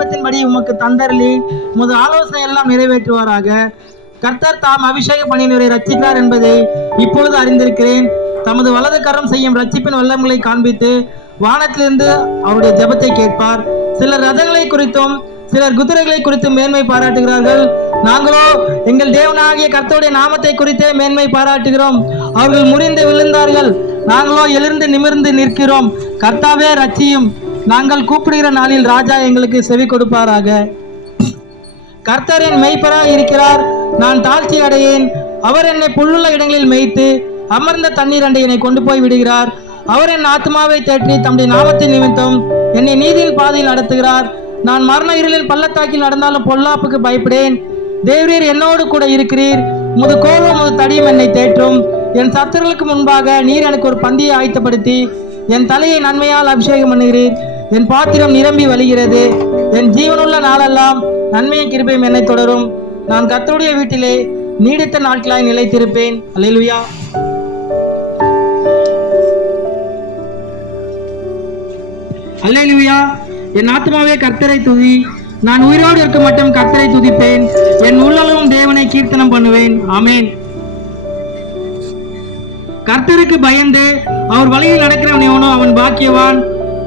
விருப்பத்தின்படி உமக்கு தந்தரலி உமது ஆலோசனை எல்லாம் நிறைவேற்றுவாராக. கர்த்தர் தாம் அபிஷேக பணியினரை ரச்சிக்கிறார் என்பதை இப்பொழுது அறிந்திருக்கிறேன். தமது வலது கரம் செய்யும் ரட்சிப்பின் வல்லங்களை காண்பித்து வானத்திலிருந்து அவருடைய ஜெபத்தை கேட்பார். சிலர் ரதங்களை குறித்தும் சிலர் குதிரைகளை குறித்தும் மேன்மை பாராட்டுகிறார்கள். நாங்களோ எங்கள் தேவனாகிய கர்த்தருடைய நாமத்தை குறித்தே மேன்மை பாராட்டுகிறோம். அவர்கள் முறிந்து விழுந்தார்கள். நாங்களோ எழுந்து நிமிர்ந்து நிற்கிறோம். கர்த்தாவே ரட்சியும். நாங்கள் கூப்பிடுகிற நாளில் ராஜா எங்களுக்கு செவி கொடுப்பாராக. கர்த்தர் என் மெய்ப்பராக இருக்கிறார். நான் தாழ்ச்சி அடையேன். அவர் என்னை புல்லுள்ள இடங்களில் மேய்த்து அமர்ந்த தண்ணீர் அண்டை என்னை கொண்டு போய் விடுகிறார். அவர் என் ஆத்மாவை தேற்றி தம்முடைய நாமத்தின் நிமித்தம் என்னை நீதியின் பாதையில் நடத்துகிறார். நான் மரண இருளில் பள்ளத்தாக்கில் நடந்தாலும் பொல்லாப்புக்கு பயப்படேன். தேவரீர் என்னோடு கூட இருக்கிறீர். முது கோபம் முது தடியும் என்னை தேற்றும். என் சத்துருளுக்கு முன்பாக நீர் எனக்கு ஒரு பந்தியை ஆயத்தப்படுத்தி என் தலையை நன்மையால் அபிஷேகம் பண்ணுகிறீர். என் பாத்திரம் நிரம்பி வழிகிறது. என் ஜீவனுள்ள நாளெல்லாம் நன்மையை கிருபையும் என்னை தொடரும். நான் கர்த்தருடைய வீட்டிலே நீடித்த நாட்களாய் நிலைத்திருப்பேன். அலையிலுயா அல்லேலூயா என் ஆத்மாவே கர்த்தரை துதி. நான் உயிரோடு இருக்க மட்டும் கர்த்தரை துதிப்பேன். என் உள்ளளவும் தேவனை கீர்த்தனம் பண்ணுவேன். ஆமேன் கர்த்தருக்கு பயந்து அவர் வழியில் நடக்கிறவன் எவனோ அவன் பாக்கியவான்.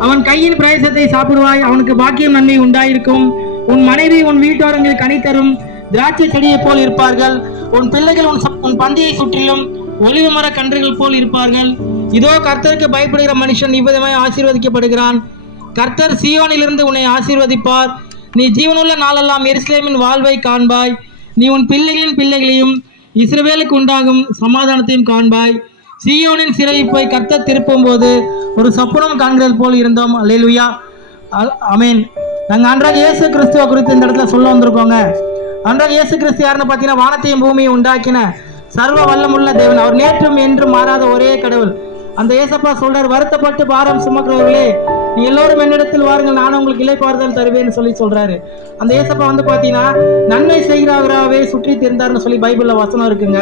அவன் கையின் பிரயசத்தை சாப்பிடுவாய் அவனுக்கு பாக்கியம் நன்மை உண்டாயிருக்கும். உன் மனைவி உன் வீட்டோரங்களில் கனித்தரும் திராட்சை செடியைப் போல் இருப்பார்கள். உன் பிள்ளைகள் உன் உன் பந்தியை சுற்றிலும் ஒளிவு மர கன்றுகள் போல் இருப்பார்கள். இதோ கர்த்தருக்கு பயப்படுகிற மனுஷன் இவ்விதமாய் ஆசீர்வதிக்கப்படுகிறான். கர்த்தர் சியோனிலிருந்து உன்னை ஆசீர்வதிப்பார். நீ ஜீவனுள்ள நாளெல்லாம் எருசலேமின் வாழ்வை காண்பாய். நீ உன் பிள்ளைகளின் பிள்ளைகளையும் இஸ்ரவேலுக்கு உண்டாகும் சமாதானத்தையும் காண்பாய். சீயோனின் சிறைப்பை கத்த திருப்பும் போது ஒரு சப்புனம் காண்கிறது போல் இருந்தோம். அல்லேலுயா. அமீன் நாங்கள் அன்றாக இயேசு கிறிஸ்துவ குறித்து இந்த இடத்துல சொல்ல வந்திருக்கோங்க. அன்றாக இயேசு கிறிஸ்து யாருன்னு பார்த்தீங்கன்னா வானத்தையும் பூமியும் உண்டாக்கின சர்வ வல்லமுள்ள தேவன். அவர் நேற்றும் என்றும் மாறாத ஒரே கடவுள். அந்த ஏசப்பா சொல்றார் வருத்தப்பட்டு பாரம் சுமக்கிறவர்களே நீ எல்லோரும் என்னிடத்தில் வாருங்கள் நானும் உங்களுக்கு இலைப்பாறுதல் தருவேன்னு சொல்லி சொல்றாரு. அந்த ஏசப்பா வந்து பார்த்தீங்கன்னா நன்மை செய்கிறவராகவே சுற்றி தெரிந்தார்னு சொல்லி பைபிள்ல வசனம் இருக்குங்க.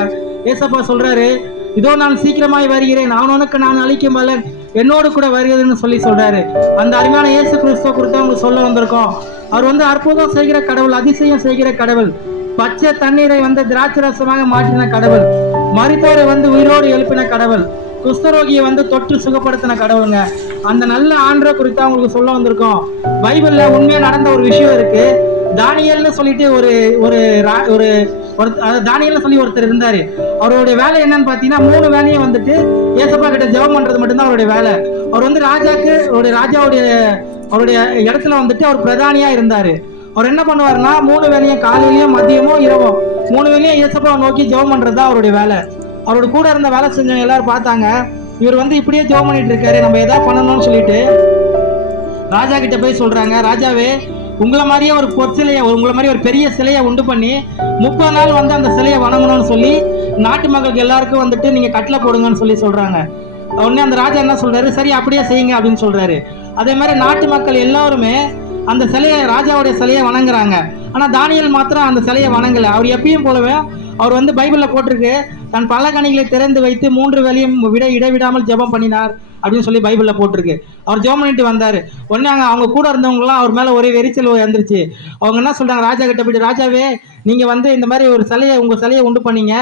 ஏசப்பா சொல்றாரு இதோ நான் சீக்கிரமாய் வருகிறேன். நான் உனக்கு நான் அளிக்கும் பலன் என்னோடு கூட வருகிறதுன்னு சொல்லி சொல்றாரு. அந்த அருமையான இயேசு கிறிஸ்துவ குறித்து உங்களுக்கு சொல்ல வந்திருக்கோம். அவர் வந்து அற்புதம் செய்கிற கடவுள் அதிசயம் செய்கிற கடவுள் பச்சை தண்ணீரை வந்து திராட்சை ரசமாக மாற்றின கடவுள் மருத்துவரை வந்து உயிரோடு எழுப்பின கடவுள் குஸ்தரோகியை வந்து தொற்று சுகப்படுத்தின கடவுளுங்க. அந்த நல்ல ஆண்டரை குறித்து அவங்களுக்கு சொல்ல வந்திருக்கோம். பைபிள்ல உண்மையா நடந்த ஒரு விஷயம் இருக்கு. தானியல்னு சொல்லிட்டு ஒரு ஒரு ரா- ஒரு ஒரு தானியல்னு சொல்லி ஒருத்தர் இருந்தாரு. அவருடைய வேலை என்னன்னு பார்த்தீங்கன்னா மூணு வேலையும் வந்துட்டு ஏசப்பா கிட்ட ஜெபம் பண்றது மட்டும்தான் அவருடைய வேலை. அவர் வந்து ராஜாக்கு அவருடைய ராஜாவுடைய அவருடைய இடத்துல வந்துட்டு அவர் பிரதானியா இருந்தாரு. அவர் என்ன பண்ணுவாருன்னா மூணு வேலையும் காலையிலயும் மதியமும் இரவும். மூணு வேலையும் ஏசப்பா நோக்கி ஜெபம் பண்ணுறது தான் அவருடைய வேலை. அவரோட கூட இருந்த வேலை செஞ்சவங்க எல்லாரும் பார்த்தாங்க இவர் வந்து இப்படியே ஜெபம் பண்ணிட்டு இருக்காரு நம்ம ஏதாவது பண்ணணும்னு சொல்லிட்டு. ராஜா கிட்ட போய் சொல்றாங்க ராஜாவே உங்களை மாதிரியே ஒரு பொற்சிலையை உங்களை மாதிரி ஒரு பெரிய சிலையை உண்டு பண்ணி முப்பது நாள் வந்து அந்த சிலையை வணங்கணும்னு சொல்லி நாட்டு மக்களுக்கு எல்லாருக்கும் வந்துட்டு நீங்க கட்டில் போடுங்கன்னு சொல்லி சொல்றாங்க. உடனே அந்த ராஜா என்ன சொல்றாரு? சரி அப்படியே செய்யுங்க அப்படின்னு சொல்றாரு. அதே மாதிரி நாட்டு மக்கள் எல்லாருமே அந்த சிலையை ராஜாவுடைய சிலையை வணங்குறாங்க. ஆனா தானியல் மாத்திரம் அந்த சிலையை வணங்கல. அவர் எப்பயும் போலவே அவர் வந்து பைபிளில் போட்டிருக்கு. தன் பல கணிகளை திறந்து வைத்து மூன்று வேலையும் விட இடைவிடாமல் ஜெபம் பண்ணினார். அப்படின்னு சொல்லி பைபிளில் போட்டிருக்கு. அவர் ஜோம் பண்ணிட்டு வந்தார். உடனே அங்கே அவங்க கூட இருந்தவங்களாம் அவர் மேலே ஒரே வெறிச்சல் வந்துருச்சு. அவங்க என்ன சொல்கிறாங்க ராஜா கிட்ட போயிட்டு ராஜாவே நீங்கள் வந்து இந்த மாதிரி ஒரு சிலையை உங்கள் சிலையை உண்டு பண்ணீங்க.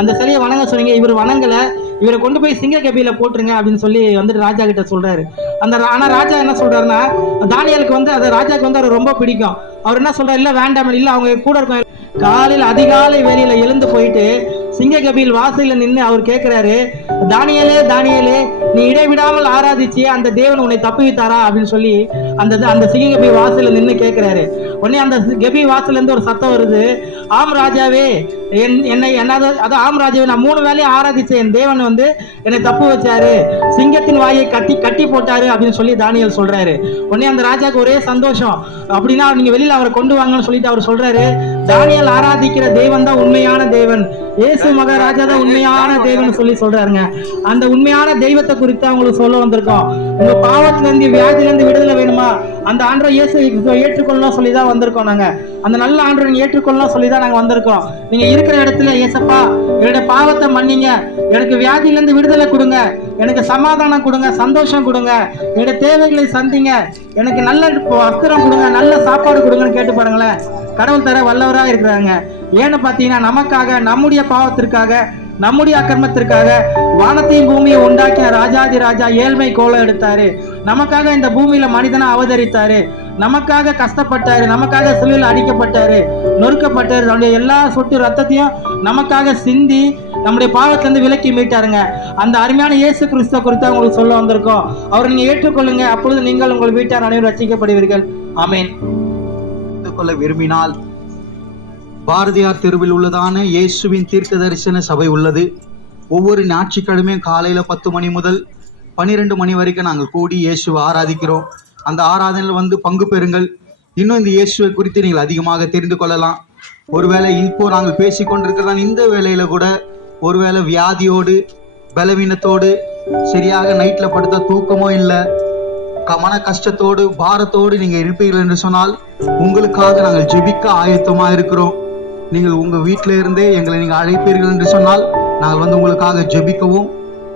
அந்த சிலையை வணங்க சொன்னீங்க. இவர் வணங்கலை. இவரை கொண்டு போய் சிங்க கபியில் போட்டுருங்க அப்படின்னு சொல்லி வந்துட்டு ராஜா கிட்ட சொல்கிறாரு அந்த ஆனால் ராஜா என்ன சொல்கிறாருன்னா தானியலுக்கு வந்து அது ராஜாவுக்கு வந்து அவர் ரொம்ப பிடிக்கும். அவர் என்ன சொல்கிறார் இல்லை வேண்டாம் இல்லை அவங்க கூட இருக்க காலையில் அதிகாலை வேலையில் எழுந்து போயிட்டு சிங்ககபில் வாசலில் நின்று அவர் கேட்கிறாரு தானியலே தானியலே நீ இடைவிடாமல் ஆராதிச்சியே அந்த தேவன் உன்னை தப்புவித்தாரா? அப்படின்னு சொல்லி அந்த அந்த சிங்ககபி வாசலில் நின்று கேட்கிறாரு உடனே அந்த கபி வாசல்ல இருந்து ஒரு சத்தம் வருது ஆம் ராஜாவே என் என்னை என்னது அது ஆம் நான் மூணு வேலையும் ஆராதிச்ச என் தேவன் வந்து என்னை தப்பு வச்சாரு. சிங்கத்தின் வாயை கட்டி கட்டி போட்டாரு அப்படின்னு சொல்லி தானியல் சொல்றாரு. உடனே அந்த ராஜாக்கு ஒரே சந்தோஷம். அப்படின்னா நீங்க வெளியில அவரை கொண்டு வாங்கன்னு சொல்லிட்டு அவர் சொல்றாரு. தானியல் ஆராதிக்கிற தேவன் தான் உண்மையான தேவன். இயேசு மகாராஜா தான் உண்மையான தேவன் சொல்லி சொல்றாருங்க. அந்த உண்மையான தெய்வத்தை குறித்து அவங்களுக்கு சொல்ல வந்திருக்கோம். உங்க பாவத்துல இருந்து வியாதில இருந்து விடுதலை வேணுமா? அந்த ஆண்டோ இயேசு ஏற்றுக்கொள்ளணும் சொல்லி தான் வந்திருக்கோம் நாங்க. அந்த நல்ல ஆண்டோ நீங்க ஏற்றுக்கொள்ளணும் சொல்லி தான் நாங்க வந்திருக்கோம். நீங்க இருக்கிற இடத்துல ஏசப்பா என்னுடைய பாவத்தை மன்னிங்க. எனக்கு வியாதியிலேருந்து விடுதலை கொடுங்க. எனக்கு சமாதானம் கொடுங்க சந்தோஷம் கொடுங்க. என்னுடைய தேவைகளை சந்திங்க. எனக்கு நல்ல வஸ்திரம் கொடுங்க நல்ல சாப்பாடு கொடுங்கன்னு கேட்டு பாருங்களேன். கடவுள் தர வல்லவராக இருக்கிறாங்க. ஏன்னு பார்த்தீங்கன்னா நமக்காக நம்முடைய பாவத்திற்காக நம்முடைய அக்கிரமத்திற்காக வானத்தையும் பூமியை உண்டாக்கிய ராஜாதி ராஜா ஏழ்மை கோலம் எடுத்தாரு. நமக்காக இந்த பூமியில மனிதனை அவதரித்தாரு. நமக்காக கஷ்டப்பட்டாரு. நமக்காக சிலையில் அடிக்கப்பட்டாரு. நொறுக்கப்பட்டாரு. நம்முடைய எல்லா சொட்டு ரத்தத்தையும் நமக்காக சிந்தி நம்முடைய பாவத்திலிருந்து விலக்கி மீட்டாருங்க. அந்த அருமையான இயேசு கிறிஸ்துவ குறித்து உங்களுக்கு சொல்ல வந்திருக்கோம். அவரை நீங்க ஏற்றுக்கொள்ளுங்க. அப்பொழுது நீங்கள் உங்கள் வீட்டார் அனைவரும் ரசிக்கப்படுவீர்கள். ஆமென். கொள்ள விரும்பினால் பாரதியார் தெருவில் உள்ளதான இயேசுவின் தீர்க்க தரிசன சபை உள்ளது. ஒவ்வொரு ஞாயிற்றுக்கிழமையும் காலையில் பத்து மணி முதல் பன்னிரெண்டு மணி வரைக்கும் நாங்கள் கூடி இயேசுவை ஆராதிக்கிறோம். அந்த ஆராதனையில் வந்து பங்கு பெறுங்கள். இன்னும் இந்த இயேசுவை குறித்து நீங்கள் அதிகமாக தெரிந்து கொள்ளலாம். ஒருவேளை இப்போ நாங்கள் பேசிக்கொண்டிருக்கிறதான் இந்த வேலையில கூட ஒருவேளை வியாதியோடு பலவீனத்தோடு சரியாக நைட்டில் படுத்த தூக்கமோ இல்லை க- மன கஷ்டத்தோடு பாரத்தோடு நீங்கள் இருப்பீர்கள் என்று சொன்னால் உங்களுக்காக நாங்கள் ஜெபிக்க ஆயத்தமாக இருக்கிறோம். நீங்கள் உங்கள் வீட்டில் இருந்தே எங்களை நீங்கள் அழைப்பீர்கள் என்று சொன்னால் நாங்கள் வந்து உங்களுக்காக ஜெபிக்கவும்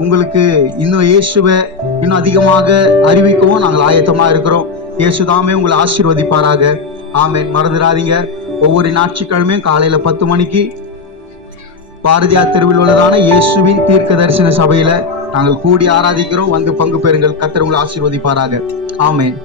உங்களுக்கு இன்னும் இயேசுவை இன்னும் அதிகமாக அறிவிக்கவும் நாங்கள் ஆயத்தமாக இருக்கிறோம். இயேசு தாமே உங்களை ஆசீர்வதிப்பாராக. ஆமேன். மறந்துடாதீங்க. ஒவ்வொரு ஞாயிற்றுக்கிழமையும் காலையில் பத்து மணிக்கு பாரதியார் தெருவில் உள்ளதான இயேசுவின் தீர்க்க தரிசன சபையில் நாங்கள் கூடி ஆராதிக்கிறோம். வந்து பங்கு பெறுங்கள். கர்த்தர் உங்களை ஆசீர்வதிப்பாராக. ஆமேன்.